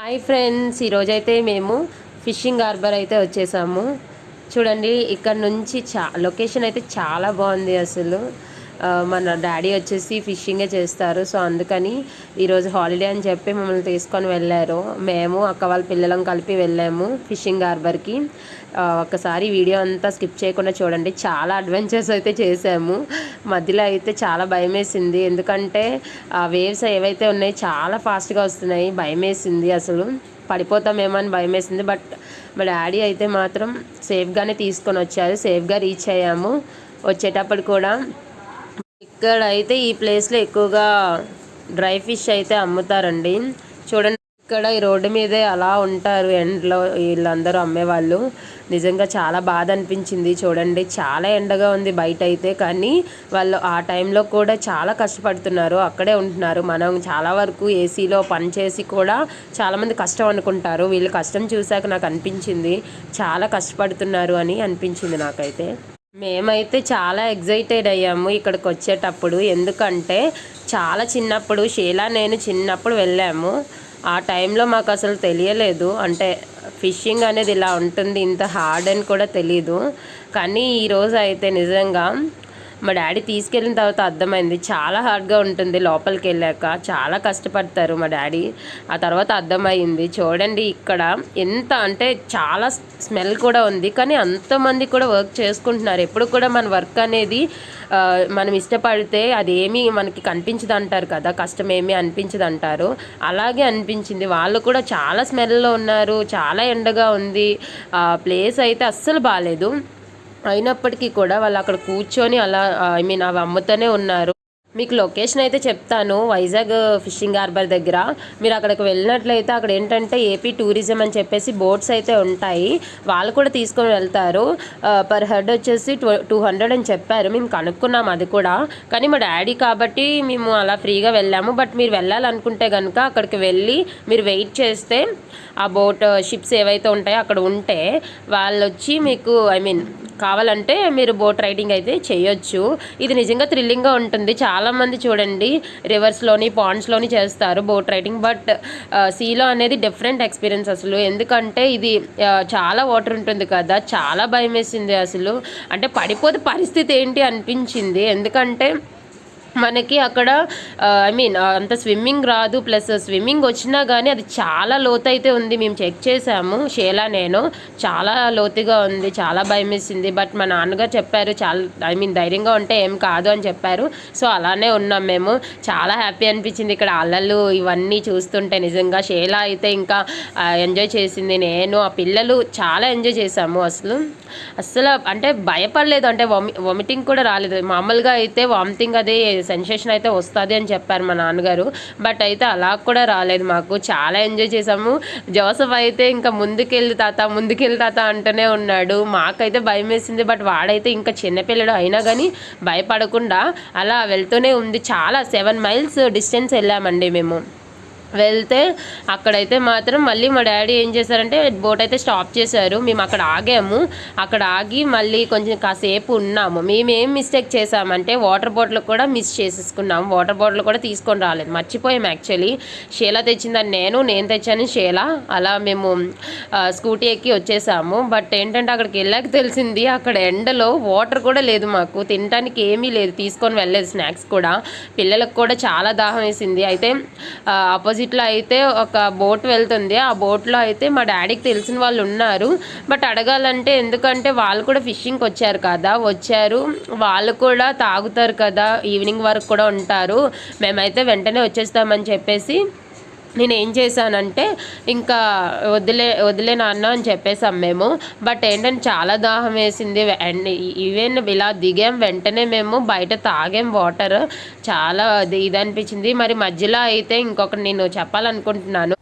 Hi friends, ఈరోజైతే మేము fishing harbour అయితే వచ్చేసాము. చూడండి, ఇక్కడ నుంచి లొకేషన్ అయితే చాలా బాగుంది అసలు. మన డాడీ వచ్చేసి ఫిషింగే చేస్తారు. సో అందుకని ఈరోజు హాలిడే అని చెప్పి మమ్మల్ని తీసుకొని వెళ్ళారు. మేము అక్క వాళ్ళ పిల్లలం కలిపి వెళ్ళాము ఫిషింగ్ హార్బర్కి. ఒక్కసారి వీడియో అంతా స్కిప్ చేయకుండా చూడండి. చాలా అడ్వెంచర్స్ అయితే చేసాము. మధ్యలో అయితే చాలా భయం వేసింది, ఎందుకంటే ఆ వేవ్స్ ఏవైతే ఉన్నాయో చాలా ఫాస్ట్గా వస్తున్నాయి. భయం వేసింది, అసలు పడిపోతామేమో అని భయం వేసింది. బట్ మా డాడీ అయితే మాత్రం సేఫ్గానే తీసుకొని వచ్చారు. సేఫ్గా రీచ్ అయ్యాము. వచ్చేటప్పుడు కూడా ఇక్కడ అయితే ఈ ప్లేస్లో ఎక్కువగా డ్రై ఫిష్ అయితే అమ్ముతారండి. చూడండి, ఇక్కడ ఈ రోడ్డు మీదే అలా ఉంటారు ఎండలో వీళ్ళందరూ అమ్మేవాళ్ళు. నిజంగా చాలా బాధ అనిపించింది. చూడండి, చాలా ఎండగా ఉంది బయట అయితే, కానీ వాళ్ళు ఆ టైంలో కూడా చాలా కష్టపడుతున్నారు, అక్కడే ఉంటున్నారు. మనం చాలా వరకు ఏసీలో పనిచేసి కూడా చాలామంది కష్టం అనుకుంటారు. వీళ్ళు కష్టం చూశాక నాకు అనిపించింది చాలా కష్టపడుతున్నారు అని అనిపించింది నాకైతే. మేమైతే చాలా ఎగ్జైటెడ్ అయ్యాము ఇక్కడికి వచ్చేటప్పుడు, ఎందుకంటే చాలా చిన్నప్పుడు షీలా నేను చిన్నప్పుడు వెళ్ళాము. ఆ టైంలో మాకు అసలు తెలియలేదు, అంటే ఫిషింగ్ అనేది ఇలా ఉంటుంది, ఇంత హార్డ్ అని కూడా తెలీదు. కానీ ఈరోజు అయితే నిజంగా మా డాడీ తీసుకెళ్ళిన తర్వాత అర్థమైంది చాలా హార్డ్గా ఉంటుంది. లోపలికి వెళ్ళాక చాలా కష్టపడతారు మా డాడీ. ఆ తర్వాత అర్థమైంది. చూడండి, ఇక్కడ ఎంత అంటే చాలా స్మెల్ కూడా ఉంది, కానీ అంతమంది కూడా వర్క్ చేసుకుంటున్నారు. ఎప్పుడు కూడా మన వర్క్ అనేది మనం ఇష్టపడితే అదేమీ మనకి కనిపించదు అంటారు కదా, కష్టం ఏమీ అనిపించదు అంటారు. అలాగే అనిపించింది. వాళ్ళు కూడా చాలా స్మెల్లో ఉన్నారు, చాలా ఎండగా ఉంది. ప్లేస్ అయితే అస్సలు బాగాలేదు. అయినప్పటికీ కూడా వాళ్ళు అక్కడ కూర్చొని అలా అవి అమ్ముతూనే ఉన్నారు. మీకు లొకేషన్ అయితే చెప్తాను, వైజాగ్ ఫిషింగ్ హార్బర్ దగ్గర. మీరు అక్కడికి వెళ్ళినట్లయితే అక్కడ ఏంటంటే ఏపీ టూరిజం అని చెప్పేసి బోట్స్ అయితే ఉంటాయి, వాళ్ళు కూడా తీసుకొని వెళ్తారు. పర్ హెడ్ వచ్చేసి 200 అని చెప్పారు. మేము కనుక్కున్నాము అది కూడా, కానీ మా డాడీ కాబట్టి మేము అలా ఫ్రీగా వెళ్ళాము. బట్ మీరు వెళ్ళాలనుకుంటే కనుక అక్కడికి వెళ్ళి మీరు వెయిట్ చేస్తే ఆ బోట్ షిప్స్ ఏవైతే ఉంటాయో అక్కడ ఉంటే వాళ్ళు వచ్చి మీకు కావాలంటే మీరు బోట్ రైడింగ్ అయితే చేయొచ్చు. ఇది నిజంగా థ్రిల్లింగ్గా ఉంటుంది. చాలామంది చూడండి రివర్స్లోని పాండ్స్లోని చేస్తారు బోట్ రైడింగ్, బట్ సీలో అనేది డిఫరెంట్ ఎక్స్పీరియన్స్ అసలు. ఎందుకంటే ఇది చాలా వాటర్ ఉంటుంది కదా, చాలా భయం వేసింది అసలు. అంటే పడిపోతే పరిస్థితి ఏంటి అనిపించింది, ఎందుకంటే మనకి అక్కడ అంత స్విమ్మింగ్ రాదు, ప్లస్ స్విమ్మింగ్ వచ్చినా కానీ అది చాలా లోతైతే ఉంది. మేము చెక్ చేసాము, షేలా నేను, చాలా లోతుగా ఉంది, చాలా భయం వేసింది. బట్ మా నాన్నగారు చెప్పారు చాలా ధైర్యంగా ఉంటే ఏం కాదు అని చెప్పారు. సో అలానే ఉన్నాం మేము. చాలా హ్యాపీ అనిపించింది ఇక్కడ అలలు ఇవన్నీ చూస్తుంటే. నిజంగా షేలా అయితే ఇంకా ఎంజాయ్ చేసింది, నేను ఆ పిల్లలు చాలా ఎంజాయ్ చేసాము. అసలు అంటే భయపడలేదు, అంటే వామిటింగ్ కూడా రాలేదు. మామూలుగా అయితే వామిటింగ్ అదే సెన్సేషన్ అయితే వస్తుంది అని చెప్పారు మా నాన్నగారు, బట్ అయితే అలా కూడా రాలేదు మాకు. చాలా ఎంజాయ్ చేసాము. జోసఫ్ అయితే ఇంకా ముందుకెళ్ళి తాత అంటూనే ఉన్నాడు. మాకైతే భయం వేసింది, బట్ వాడైతే ఇంకా చిన్నపిల్లడు అయినా కానీ భయపడకుండా అలా వెళ్తూనే ఉంది. చాలా 7 miles డిస్టెన్స్ వెళ్ళామండి మేము. వెళ్తే అక్కడైతే మాత్రం మళ్ళీ మా డాడీ ఏం చేశారంటే బోట్ అయితే స్టాప్ చేశారు. మేము అక్కడ ఆగాము. అక్కడ ఆగి మళ్ళీ కొంచెం కాసేపు ఉన్నాము. మేము ఏం మిస్టేక్ చేసామంటే వాటర్ బాటిల్ కూడా మిస్ చేసేసుకున్నాము. వాటర్ బాటిల్ కూడా తీసుకొని రాలేదు, మర్చిపోయాము యాక్చువల్లీ. షేలా తెచ్చిందని నేను తెచ్చాను షేలా. అలా మేము స్కూటీ ఎక్కి వచ్చేసాము. బట్ ఏంటంటే అక్కడికి వెళ్ళాక తెలిసింది అక్కడ ఎండలో వాటర్ కూడా లేదు, మాకు తినడానికి ఏమీ లేదు, తీసుకొని వెళ్ళలేదు స్నాక్స్ కూడా. పిల్లలకు కూడా చాలా దాహం వేసింది. అయితే ఆపోజిట్లో అయితే ఒక బోట్ వెళ్తుంది. ఆ బోట్లో అయితే మా డాడీకి తెలిసిన వాళ్ళు ఉన్నారు, బట్ అడగాలంటే, ఎందుకంటే వాళ్ళు కూడా ఫిషింగ్కి వచ్చారు, వాళ్ళు కూడా తాగుతారు కదా, ఈవినింగ్ వరకు కూడా ఉంటారు. మేమైతే వెంటనే వచ్చేస్తామని చెప్పేసి నేను ఏం చేశానంటే ఇంకా వదిలే నాన్న అని చెప్పేసాం మేము. బట్ ఏంటంటే చాలా దాహం వేసింది. ఈవెన్ ఇలా దిగాం వెంటనే మేము బయట తాగాం వాటర్. చాలా ఇది అనిపించింది. మరి మధ్యలో అయితే ఇంకొకటి నేను చెప్పాలనుకుంటున్నాను.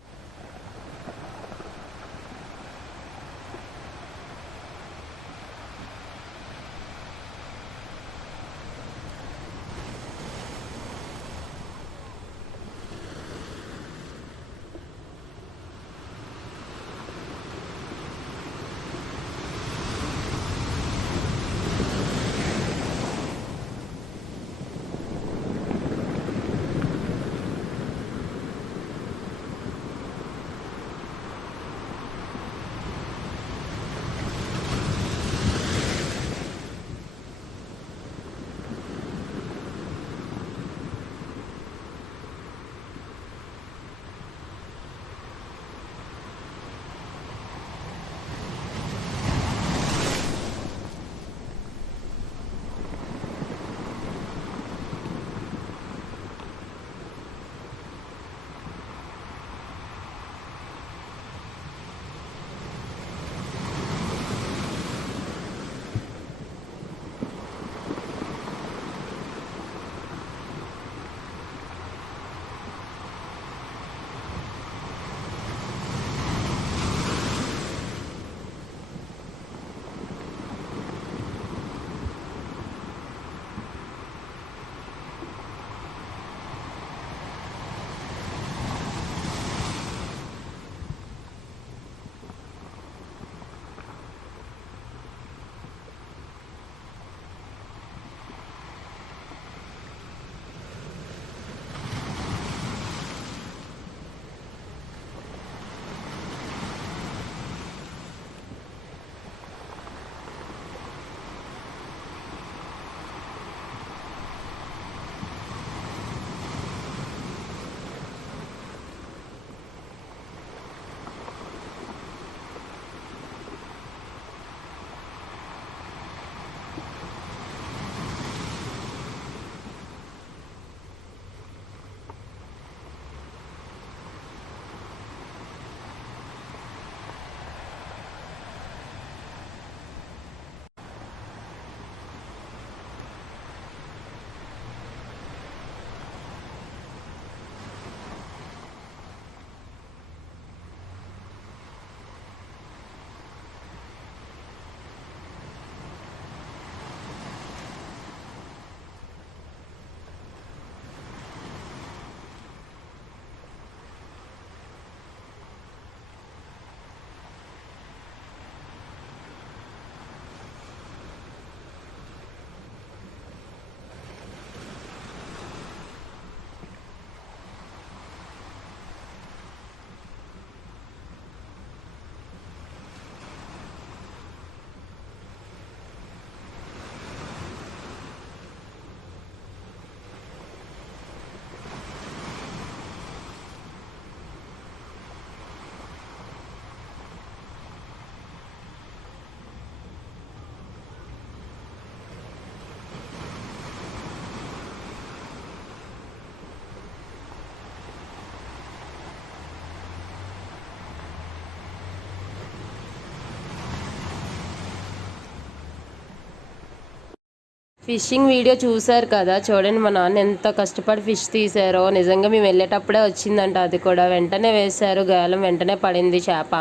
ఫిషింగ్ వీడియో చూసారు కదా, చూడండి మా నాన్న ఎంత కష్టపడి ఫిష్ తీసారో. నిజంగా మేము వెళ్ళేటప్పుడే వచ్చిందంట, అది కూడా వెంటనే వేశారు గాలం, వెంటనే పడింది చేప.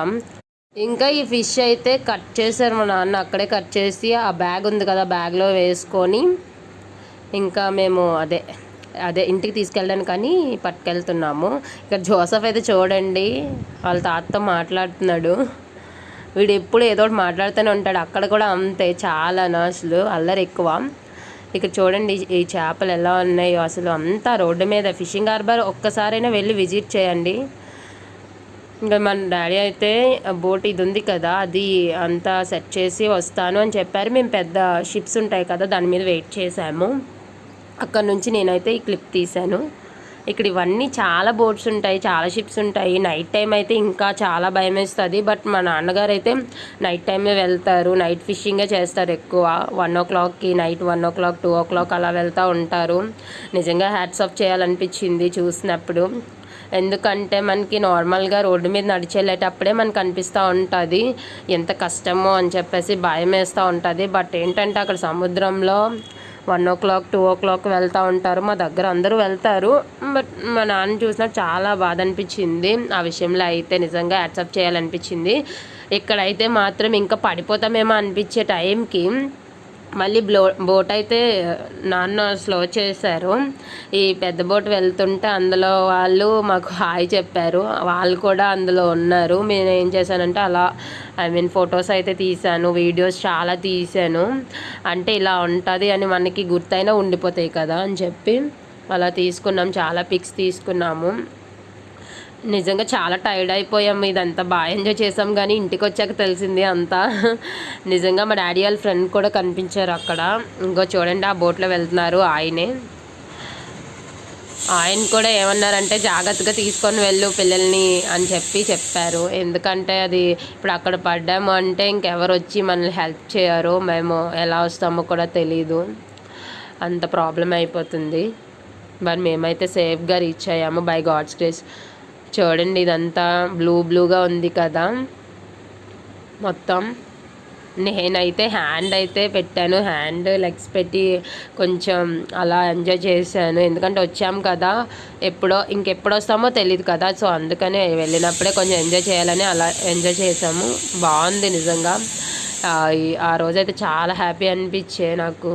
ఇంకా ఈ ఫిష్ అయితే కట్ చేశారు మా నాన్న, అక్కడే కట్ చేసి ఆ బ్యాగ్ ఉంది కదా బ్యాగ్లో వేసుకొని ఇంకా మేము అదే అదే ఇంటికి తీసుకెళ్ళడానికి కానీ పట్టుకెళ్తున్నాము. ఇక్కడ జోసఫ్ అయితే చూడండి వాళ్ళ తాతతో మాట్లాడుతున్నాడు. వీడు ఎప్పుడు ఏదో ఒకటి మాట్లాడుతూనే ఉంటాడు, అక్కడ కూడా అంతే, చాలా అసలు అల్లరి ఎక్కువ. ఇక్కడ చూడండి ఈ చేపలు ఎలా ఉన్నాయో అసలు, అంతా రోడ్డు మీద. ఫిషింగ్ హార్బర్ ఒక్కసారైనా వెళ్ళి విజిట్ చేయండి. ఇంకా మన డాడీ అయితే బోట్ ఇది ఉంది కదా అది అంతా సెట్ చేసి వస్తాను అని చెప్పారు. మేము పెద్ద షిప్స్ ఉంటాయి కదా దాని మీద వెయిట్ చేసాము. అక్కడ నుంచి నేనైతే ఈ క్లిప్ తీశాను. ఇక్కడ ఇవన్నీ చాలా బోట్స్ ఉంటాయి, చాలా షిప్స్ ఉంటాయి. నైట్ టైం అయితే ఇంకా చాలా భయం వేస్తుంది. బట్ మా నాన్నగారు అయితే నైట్ టైమే వెళ్తారు, నైట్ ఫిషింగే చేస్తారు ఎక్కువ. 1 o'clockకి, నైట్ 1 o'clock 2 o'clock అలా వెళ్తూ ఉంటారు. నిజంగా హ్యాట్స్ ఆఫ్ చేయాలనిపించింది చూసినప్పుడు. ఎందుకంటే మనకి నార్మల్గా రోడ్డు మీద నడిచెళ్ళేటప్పుడే మనకు అనిపిస్తూ ఉంటుంది ఎంత కష్టమో అని చెప్పేసి, భయం వేస్తూ ఉంటుంది. బట్ ఏంటంటే అక్కడ సముద్రంలో 1 o'clock 2 o'clock వెళ్తూ ఉంటారు. మా దగ్గర అందరూ వెళ్తారు. బట్ మా నాన్న చూసినట్టు చాలా బాధ అనిపించింది ఆ విషయంలో అయితే. నిజంగా యాక్సెప్ట్ చేయాలనిపించింది. ఇక్కడైతే మాత్రం ఇంకా పడిపోతామేమో అనిపించే టైంకి మళ్ళీ బోట్ అయితే నాన్న స్లో చేశారు. ఈ పెద్ద బోట్ వెళ్తుంటే అందులో వాళ్ళు మాకు హాయ్ చెప్పారు, వాళ్ళు కూడా అందులో ఉన్నారు. నేను ఏం చేశానంటే అలా ఫొటోస్ అయితే తీశాను, వీడియోస్ చాలా తీశాను. అంటే ఇలా ఉంటుంది అని మనకి గుర్తైనా ఉండిపోతాయి కదా అని చెప్పి అలా తీసుకున్నాం, చాలా పిక్స్ తీసుకున్నాము. నిజంగా చాలా టైర్డ్ అయిపోయాము, ఇదంతా బాగా ఎంజాయ్ చేసాం. కానీ ఇంటికి వచ్చాక తెలిసింది అంతా. నిజంగా మా డాడీ వాళ్ళ ఫ్రెండ్ కూడా కనిపించారు అక్కడ. ఇంకో చూడండి ఆ బోట్లో వెళ్తున్నారు ఆయనే. ఆయన కూడా ఏమన్నారంటే జాగ్రత్తగా తీసుకొని వెళ్ళు పిల్లల్ని అని చెప్పారు. ఎందుకంటే అది ఇప్పుడు అక్కడ పడ్డాము అంటే ఇంకెవరు వచ్చి మనల్ని హెల్ప్ చేయరు, మేము ఎలా వస్తామో కూడా తెలీదు, అంత ప్రాబ్లం అయిపోతుంది. మరి మేమైతే సేఫ్గా రీచ్ అయ్యాము బై గాడ్స్ గ్రేస్. చూడండి ఇదంతా బ్లూగా ఉంది కదా మొత్తం. నేనైతే హ్యాండ్ అయితే పెట్టాను, హ్యాండ్ లెగ్స్ పెట్టి కొంచెం అలా ఎంజాయ్ చేశాను. ఎందుకంటే వచ్చాము కదా, ఇంకెప్పుడు వస్తామో తెలియదు కదా, సో అందుకనే వెళ్ళినప్పుడే కొంచెం ఎంజాయ్ చేయాలని అలా ఎంజాయ్ చేసాము. బాగుంది నిజంగా. ఆ రోజైతే చాలా హ్యాపీ అనిపించే నాకు.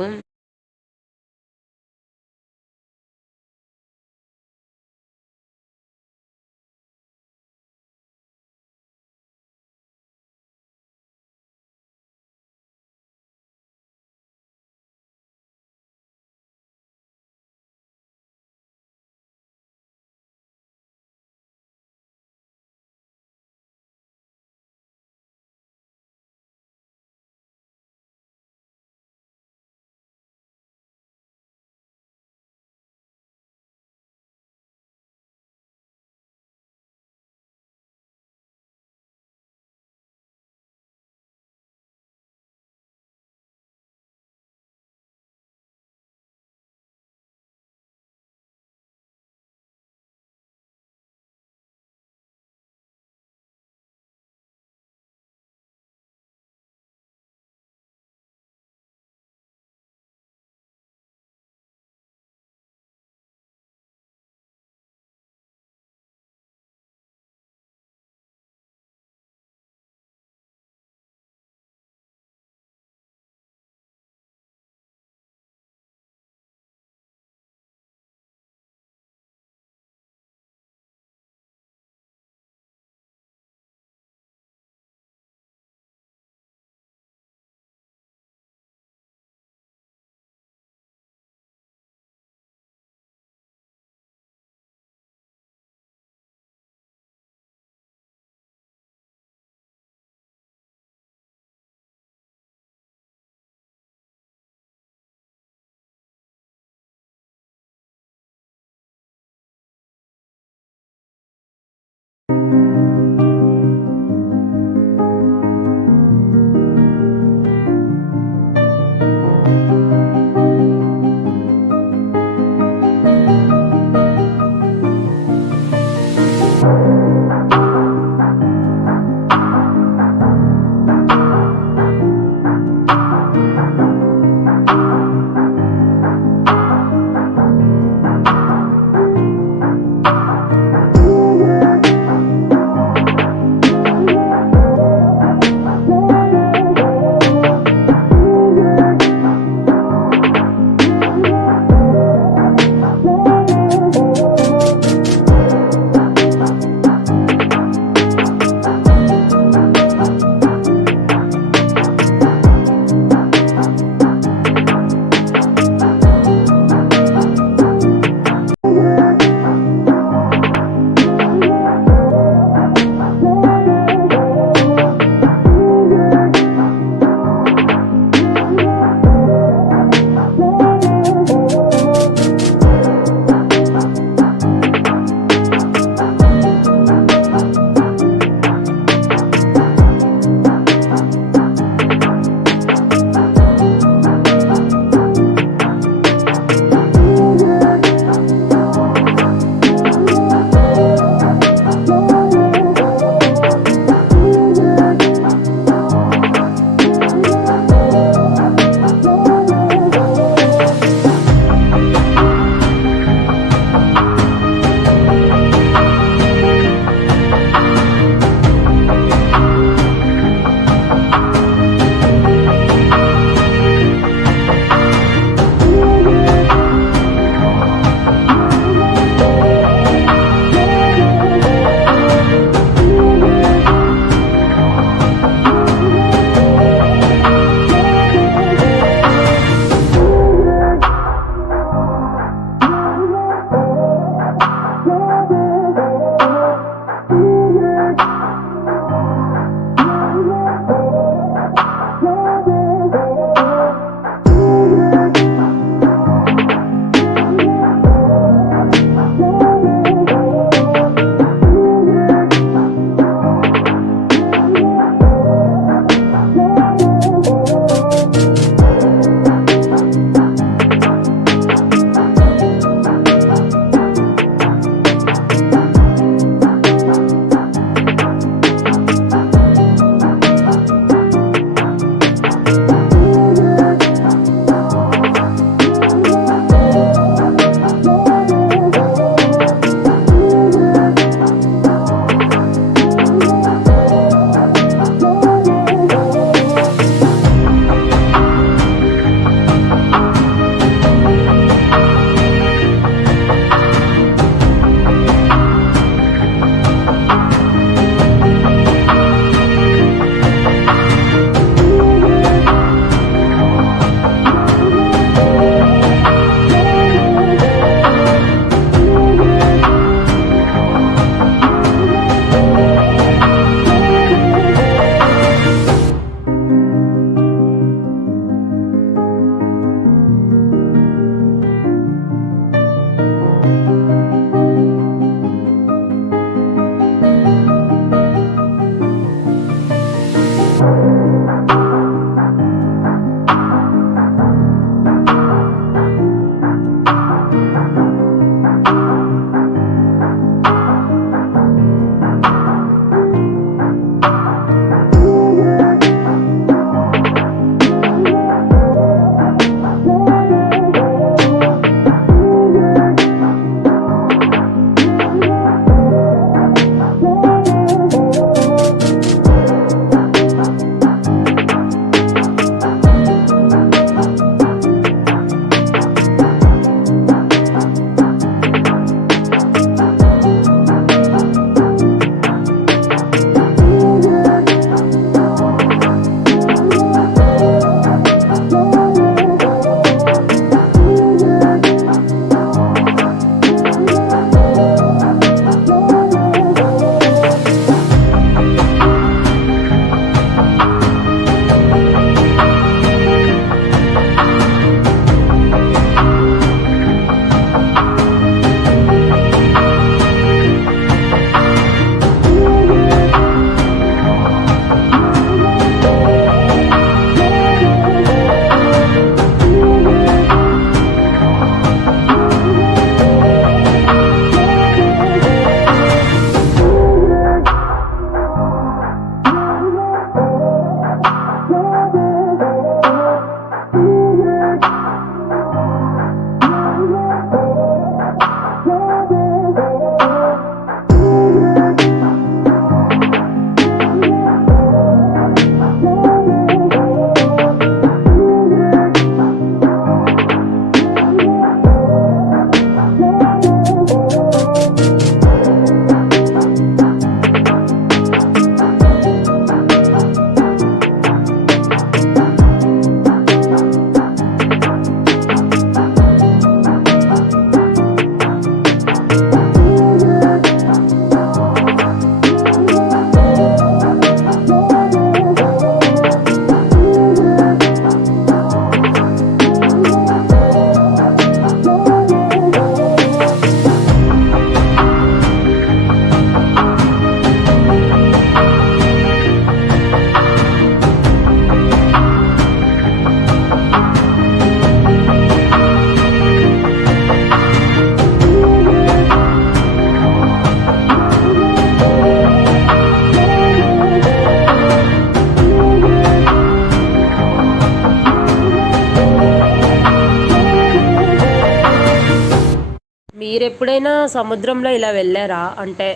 మీరు ఎప్పుడైనా సముద్రంలో ఇలా వెళ్ళారా? అంటే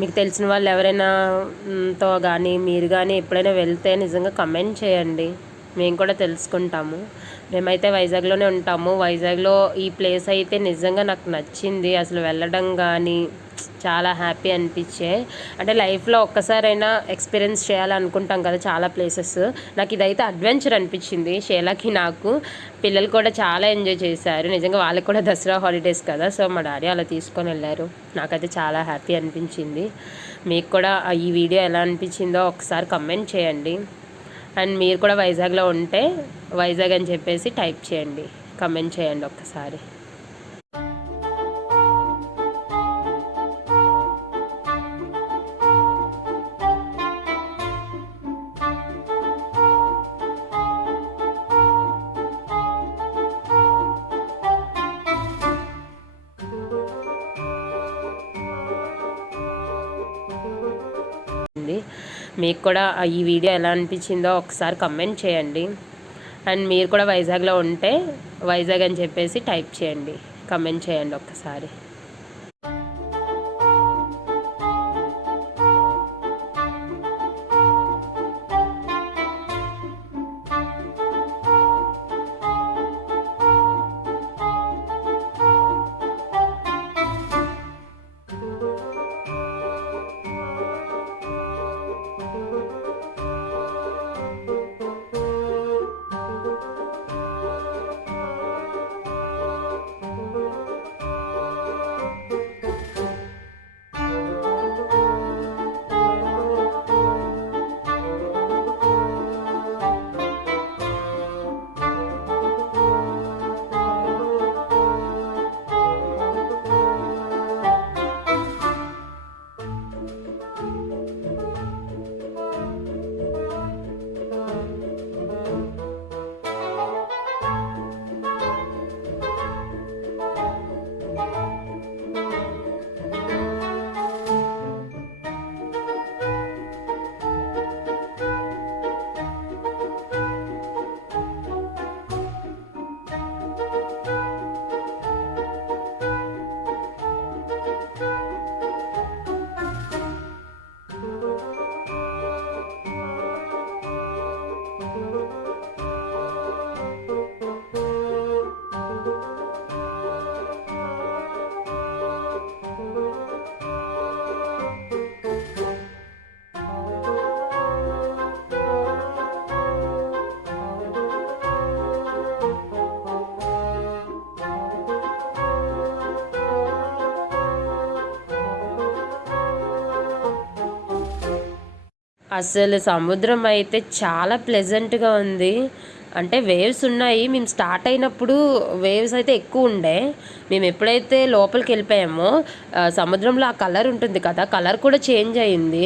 మీకు తెలిసిన వాళ్ళు ఎవరైనా తో కానీ మీరు కానీ ఎప్పుడైనా వెళ్తే నిజంగా కమెంట్ చేయండి, మేము కూడా తెలుసుకుంటాము. మేమైతే వైజాగ్లోనే ఉంటాము. వైజాగ్లో ఈ ప్లేస్ అయితే నిజంగా నాకు నచ్చింది. అసలు వెళ్ళడం కానీ చాలా హ్యాపీ అనిపించాయి. అంటే లైఫ్లో ఒక్కసారైనా ఎక్స్పీరియన్స్ చేయాలనుకుంటాం కదా చాలా ప్లేసెస్. నాకు ఇదైతే అడ్వెంచర్ అనిపించింది. షేలాకి నాకు పిల్లలు కూడా చాలా ఎంజాయ్ చేశారు. నిజంగా వాళ్ళకి కూడా దసరా హాలిడేస్ కదా, సో మా డాడీ అలా తీసుకొని వెళ్ళారు. నాకైతే చాలా హ్యాపీ అనిపించింది. మీకు కూడా ఈ వీడియో ఎలా అనిపించిందో ఒకసారి కమెంట్ చేయండి. అండ్ మీరు కూడా వైజాగ్లో ఉంటే వైజాగ్ అని చెప్పేసి టైప్ చేయండి, కమెంట్ చేయండి ఒక్కసారి. మీకు కూడా ఈ వీడియో ఎలా అనిపించిందో ఒకసారి కమెంట్ చేయండి. అండ్ మీరు కూడా వైజాగ్లో ఉంటే వైజాగ్ అని చెప్పేసి టైప్ చేయండి, కమెంట్ చేయండి ఒక్కసారి. అసలు సముద్రం అయితే చాలా ప్లెజెంట్గా ఉంది. అంటే వేవ్స్ ఉన్నాయి. మేము స్టార్ట్ అయినప్పుడు వేవ్స్ అయితే ఎక్కువ ఉండే. మేము ఎప్పుడైతే లోపలికి వెళ్ళిపోయామో సముద్రంలో ఆ కలర్ ఉంటుంది కదా, కలర్ కూడా చేంజ్ అయ్యింది.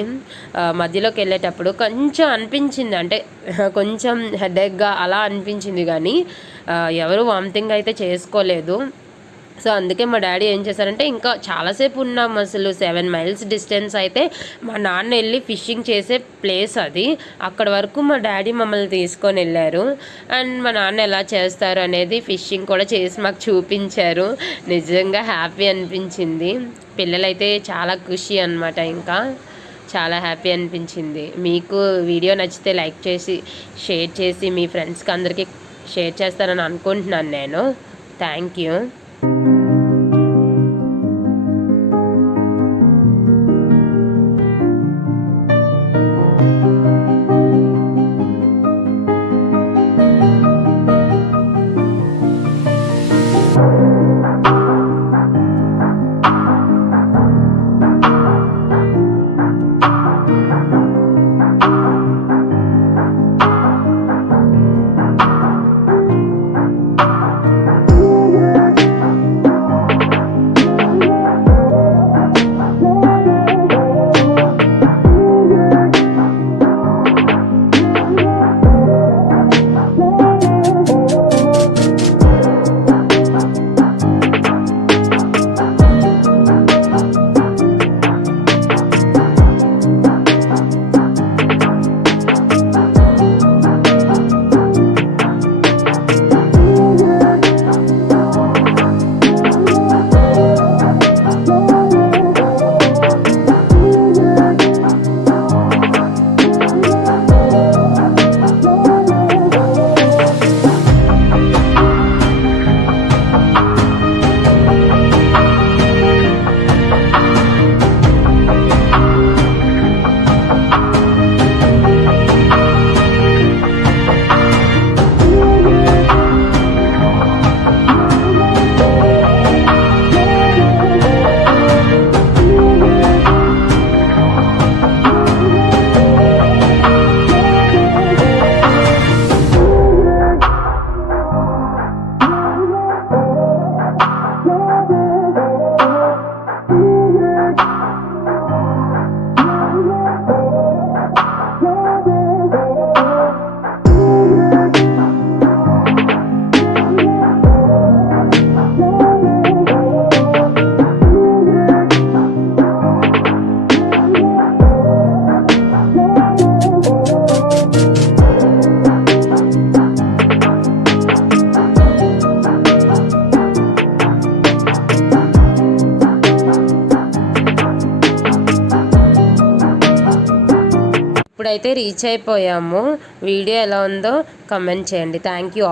మధ్యలోకి వెళ్ళేటప్పుడు కొంచెం అనిపించింది, అంటే కొంచెం హెడేక్గా అలా అనిపించింది, కానీ ఎవరు వామిటింగ్ అయితే చేసుకోలేదు. సో అందుకే మా డాడీ ఏం చేశారంటే ఇంకా చాలాసేపు ఉన్నాం. అసలు 7 miles డిస్టెన్స్ అయితే మా నాన్న వెళ్ళి ఫిషింగ్ చేసే ప్లేస్ అది. అక్కడ వరకు మా డాడీ మమ్మల్ని తీసుకొని వెళ్ళారు. అండ్ మా నాన్న ఎలా చేస్తారు అనేది ఫిషింగ్ కూడా చేసి మాకు చూపించారు. నిజంగా హ్యాపీ అనిపించింది. పిల్లలైతే చాలా ఖుషి అనమాట. ఇంకా చాలా హ్యాపీ అనిపించింది. మీకు వీడియో నచ్చితే లైక్ చేసి షేర్ చేసి మీ ఫ్రెండ్స్కి అందరికీ షేర్ చేస్తారని అనుకుంటున్నాను నేను. Thank you. ఇప్పుడైతే రీచ్ అయిపోయాము. వీడియో ఎలా ఉందో కమెంట్ చేయండి. Thank you.